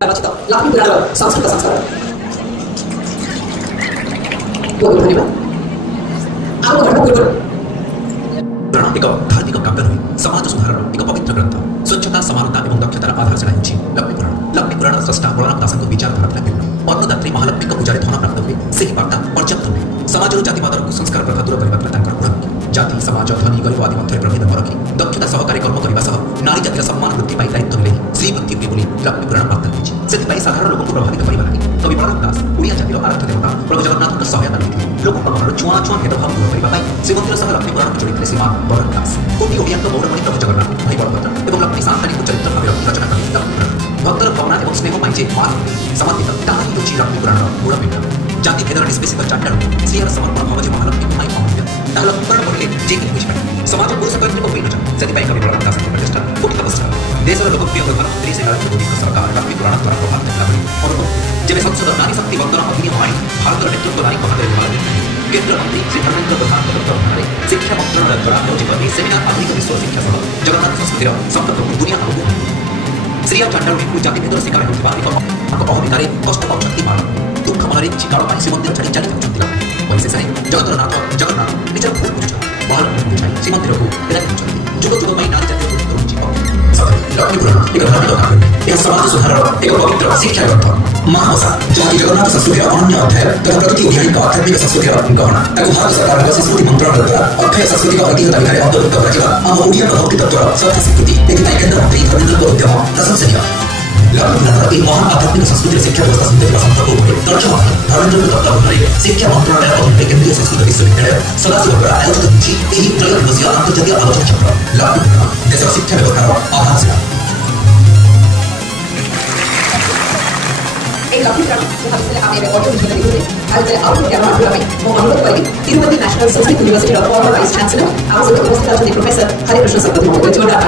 रचित लक्ष्मी पुराण संस्कृत संस्कार बहुत धन्यवाद। आम घटना पूर्व एक धार्मिक काव्य नुहे समाज सुधारण एक पवित्र ग्रंथ स्वच्छता समानता और दक्षतार आधारशिला लक्ष्मी पुराण। लक्ष्मी पुराण स्रष्टा बलराम दास विचारधारा भिन्न अन्नदात्री महालक्ष्मी पूजारे धन प्राप्त हुए से बार्ता पर्याप्त नुहे समाज जातिवादर कुसंस्कार प्रथा दूर करने गुण जाति समाज धनी गरीब आदि मध्य प्रभेद नरखि दक्षता सहकारी कर्म करने सह नारी जातिर सम्मान वृद्धि पाई दायित्व मिले श्रीवृद्धि हुए बोली लक्ष्मी पुराण बार्ता देछि। से साधारण लोक प्रभावित करने लगे कवि बलराम दास ओडिया जातिर आराध्य देवता प्रभु जगन्नाथ सहायता मिली लोक मनर छुआ छुआ भेदभाव दूर करने श्रीमंदिर सह लक्ष्मी पुराण जोड़ी श्रीमान बलराम दास कोटि ओडिया गौरवमणि प्रभु जगन्नाथ भाई बलभद्र और लक्ष्मी सांतानी चरित्र भाव रचना कले लक्ष्मी पुराण भक्तर भावना और स्नेह पाई मान समर्पित ताही होची लक्ष्मी पुराण गुणपिंड जाति भेदर निष्पेषित चारिटा श्रीहर समर्पण भाव जे महालक्ष्मी माई अमूल्य ताहा लक्ष्मी पुराण पढ़िले जे कि बुझिपारे समाज पुरुष कैत्रिक भिन्न से कवि बलराम दास प्रतिष्ठा कोटि तपस्या देशर लोकप्रिय प्रधानमंत्री श्री नरेंद्र मोदी सरकार लक्ष्मी पुराण द्वारा प्रभावित अनुभव जब संसद नारी शक्ति वंदन अधिनियम आई भारत नेतृत्व नारी हाथ में केंद्र मंत्री श्री धर्मेंद्र प्रधान अध्यक्षतार शिक्षा मंत्रालय द्वारा आयोजित यह सेमिनार आधुनिक विश्व शिक्षा सह जगन्नाथ संस्कृतिर संपर्क दुनिया आगक श्री चांडालू जातिभेदर शिकार होता अहमिकार कष्ट पाँच मान दुख मन चिकाड़ पाई श्रीमंदिर छाड़ी चली परिशेष जगतर नाथ जगन्नाथ निजर भूल बुझुछन महालक्ष्मी बुझाई श्रीमंदिर को जुग जुग नारी जाति लक्ष्मी पुराण एक धार्मिक काव्य यह समाज सुधारण एक पवित्र शिक्षा ग्रंथ महाभाषा जहाँकि जगन्नाथ संस्कृतिर अनन्य अध्याय तथा प्रगति ओडियाई आध्यात्मिक संस्कृतिर गहना भारत सरकार संस्कृति मंत्रालय द्वारा अक्षय सांस्कृतिक ऐतिह्य तालिकार अंतर्भुक्त कर ओडिया भक्ति तत्वर सत्य स्वीकृति केन्द्र मंत्री धर्मेंद्र उद्यम प्रशंसनीय। लक्ष्मी पुराण एक महान आध्यात्मिक संस्कृति शिक्षा व्यवस्था समिति संपर्क दक्ष धर्मेंद्र तत्वावधान शिक्षा मंत्रालय अधीन केन्द्रीय संस्कृत विश्वविद्यालय सदाशिव द्वारा आयोजित होती त्रय दिवसीय अंतर्जातीय आलोचना चक्र लक्ष्मी पुराण देश शिक्षा व्यवस्थार आधारशिला। लक्ष्मी पुराण अनुरोध करी Tirupati national Sanskrit university farmer vice chancellor आम सहित उपस्थित अच्छा प्रोफेसर हरिकृष्ण सतपथी महोदय जोरदार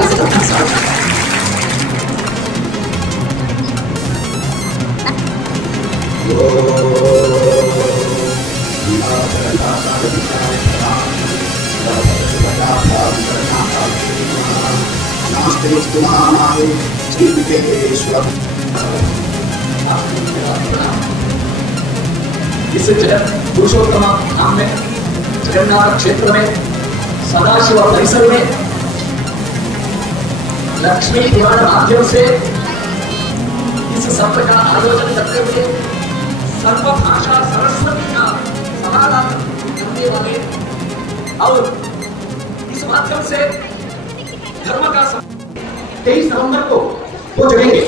इस जगत पुरुषोत्तम धाम में जगन्नाथ क्षेत्र में सदाशिव परिसर में लक्ष्मी पुराण माध्यम से इस सत्र का आयोजन करते हुए सर्वभाषा सरस्वती का समाधान करने वाले और इस माध्यम से धर्म का 23 नवंबर को वो जगेंगे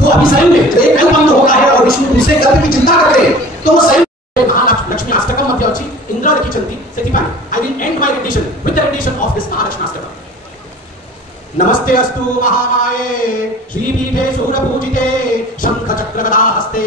तो अभी सही में एक बंद होगा है और दूसरे ग्रंथ की चिंता करते हैं तो सही महालक्ष्मी अष्टकम मध्ये अछि इंद्र लिखिचंती सेथिपाई I will end my recitation with the recitation of this Mahalakshmi Ashtakam. नमस्ते अस्तु महामाये श्रीपीठे शूरपूजिते शंख चक्र गदा हस्ते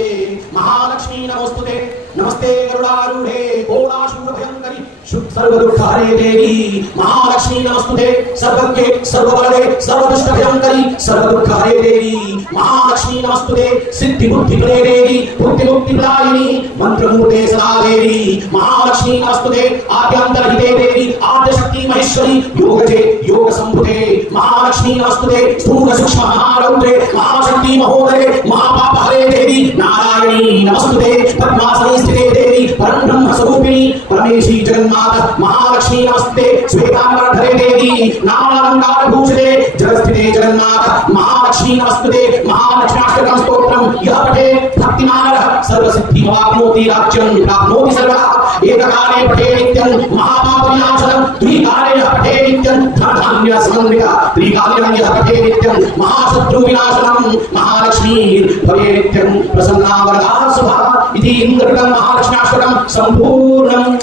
महालक्ष्मी नमोस्तुते नमस्ते गरुडारूढ़े घोड़ाशूर भयंकरी सर्वदुःखहरे देवी महालक्ष्मी नमोस्तुते सर्वज्ञे सर्वबले सर्वदुष्ट भयंकरी सर्वदुःखहरे देवी महालक्ष्मी नमोस्तुते सिद्धि बुद्धि प्रदे देवी बुद्धि मुक्ति प्रदायिनी मंत्रमूर्ते सदा देवी महालक्ष्मी नमोस्तुते आद्यंतरहिते देवी आद्य शक्ति महेश्वरी योगजे योग संभुते महालक्ष्मी नमोस्तुते स्थूल सूक्ष्म महारौद्रे महाशक्ति महोदरे महापाप हरे देवी नारायणी नमोस्तुते पद्मासने स्थिते देवी परम ब्रह्म स्वरूपिणी परमेशी जगन्माता महालक्ष्मी नमस्ते श्वेतांबरधरे देवी नानालंकार भूषिते जगस्थिते जगन्माता महालक्ष्मी नमस्ते महालक्ष्म्याष्टकं स्तोत्रम यह पठे भक्तिमानः सर्वसिद्धिमवाप्नोति राज्यं प्राप्नोति सर्वदा एककाले पठे नित्यं महापापविनाशनं द्विकाले यह पठे नित्यं धनधान्य समन्वितः त्रिकाले यह पठे नित्यं महाशत्रुविनाशनं महालक्ष्मी भवे नित्यं प्रसन्ना वरदा शुभा इति इंद्रकृतं महालक्ष्म्याष्टकं संपूर्णम्।